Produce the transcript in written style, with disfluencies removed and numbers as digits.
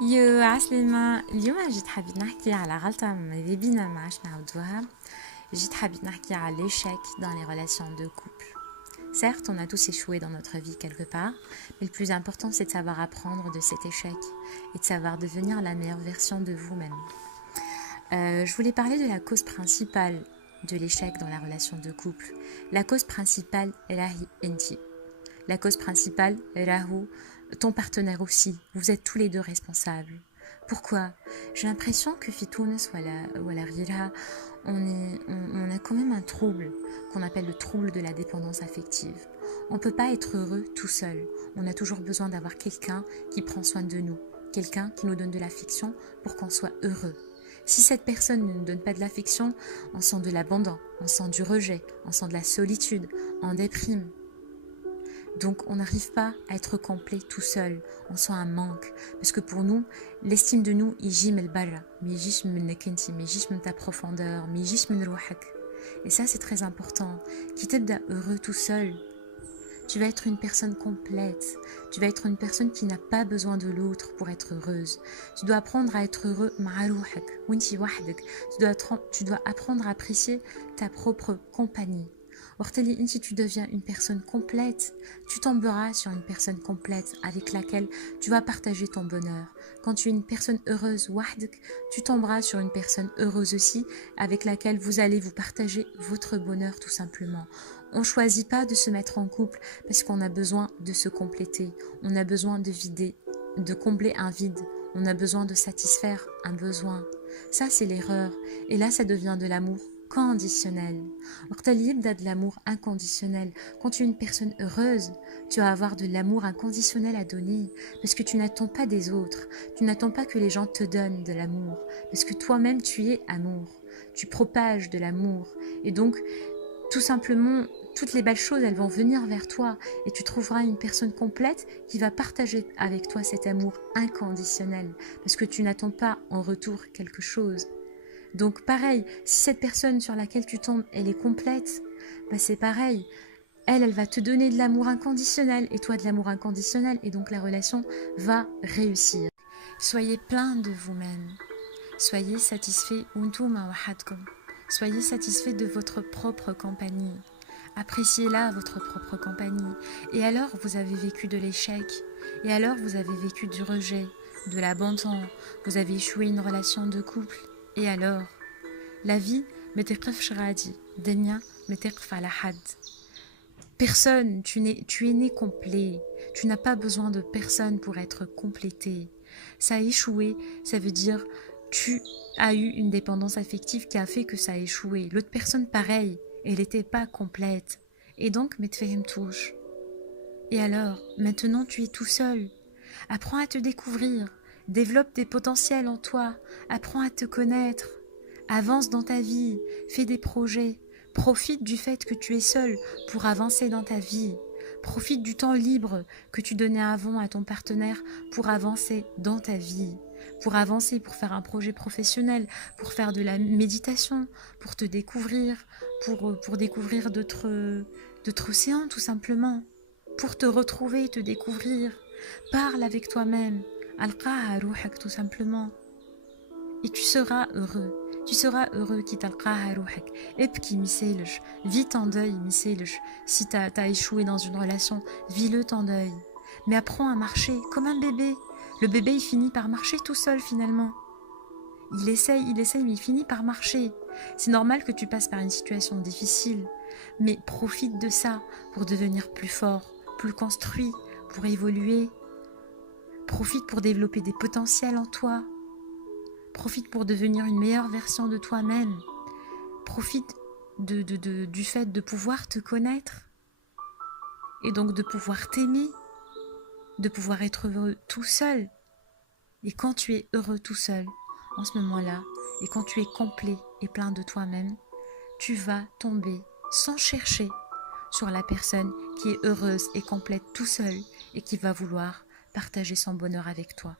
يو عسلامة. اليوم جيت حبيت نحكي على غلطة ماذا بينا ما عادش نعاودوها. جيت حبيت نحكي على l'échec dans les relations de couple. Certes, on a tous échoué dans notre vie quelque part, mais le plus important c'est de savoir apprendre de cet échec et de savoir devenir la meilleure version de vous-même. Je voulais parler de la cause principale de l'échec dans la relation de couple. La cause principale est la enti. La cause principale est Rahou, ton partenaire aussi. Vous êtes tous les deux responsables. Pourquoi? J'ai l'impression que Fitounes ou la Rira, on a quand même un trouble qu'on appelle le trouble de la dépendance affective. On ne peut pas être heureux tout seul. On a toujours besoin d'avoir quelqu'un qui prend soin de nous, quelqu'un qui nous donne de l'affection pour qu'on soit heureux. Si cette personne ne nous donne pas de l'affection, on sent de l'abandon, on sent du rejet, on sent de la solitude, on déprime. Donc on n'arrive pas à être complet tout seul, on sent un manque. Parce que pour nous, l'estime de nous, يجي من البرا, ما يجيش منك انت, ما يجيش من ta profondeur, ما يجيش من روحك. Et ça c'est très important. Qui t'aide heureux tout seul, tu vas être une personne complète. Tu vas être une personne qui n'a pas besoin de l'autre pour être heureuse. Tu dois apprendre à être heureux مع روحك, وانتي وحدك. Tu dois apprendre à apprécier ta propre compagnie. Orteli, si tu deviens une personne complète, tu tomberas sur une personne complète avec laquelle tu vas partager ton bonheur. Quand tu es une personne heureuse, tu tomberas sur une personne heureuse aussi avec laquelle vous allez vous partager votre bonheur tout simplement. On ne choisit pas de se mettre en couple parce qu'on a besoin de se compléter. On a besoin de vider, de combler un vide. On a besoin de satisfaire un besoin. Ça, c'est l'erreur. Et là, ça devient de l'amour conditionnel. وقت de l'amour inconditionnel. Quand tu es une personne heureuse, tu vas avoir de l'amour inconditionnel à donner parce que tu n'attends pas des autres. Tu n'attends pas que les gens te donnent de l'amour parce que toi-même tu es amour. Tu propages de l'amour et donc tout simplement toutes les belles choses elles vont venir vers toi et tu trouveras une personne complète qui va partager avec toi cet amour inconditionnel parce que tu n'attends pas en retour quelque chose. Donc pareil, si cette personne sur laquelle tu tombes, elle est complète, bah c'est pareil. Elle va te donner de l'amour inconditionnel et toi de l'amour inconditionnel et donc la relation va réussir. Soyez plein de vous-même. Soyez satisfait untum wahadkum. Soyez satisfait de votre propre compagnie. Appréciez-la, votre propre compagnie. Et alors, vous avez vécu de l'échec. Et alors, vous avez vécu du rejet, de l'abandon. Vous avez échoué une relation de couple. Et alors, la vie, personne, tu es né complet. Tu n'as pas besoin de personne pour être complété. Ça a échoué, ça veut dire tu as eu une dépendance affective qui a fait que ça a échoué. L'autre personne, pareil, elle n'était pas complète. Et donc, touche. Et alors, maintenant tu es tout seul. Apprends à te découvrir. Développe des potentiels en toi. Apprends à te connaître. Avance dans ta vie. Fais des projets. Profite du fait que tu es seul pour avancer dans ta vie. Profite du temps libre que tu donnais avant à ton partenaire pour avancer dans ta vie. Pour avancer, pour faire un projet professionnel, pour faire de la méditation, pour te découvrir, pour découvrir d'autres océans tout simplement. Pour te retrouver, te découvrir. Parle avec toi-même. Alqaha ruhak tout simplement. Et tu seras heureux. Tu seras heureux qui t'alqaha ruhak. Epki miselj. Vis ton deuil miselj. Si t'as échoué dans une relation, vis-le ton deuil. Mais apprends à marcher comme un bébé. Le bébé, il finit par marcher tout seul finalement. Il essaye, mais il finit par marcher. C'est normal que tu passes par une situation difficile. Mais profite de ça pour devenir plus fort, plus construit, pour évoluer. Profite pour développer des potentiels en toi. Profite pour devenir une meilleure version de toi-même. Profite du fait de pouvoir te connaître. Et donc de pouvoir t'aimer. De pouvoir être heureux tout seul. Et quand tu es heureux tout seul, en ce moment-là, et quand tu es complet et plein de toi-même, tu vas tomber sans chercher sur la personne qui est heureuse et complète tout seul et qui va vouloir partager son bonheur avec toi.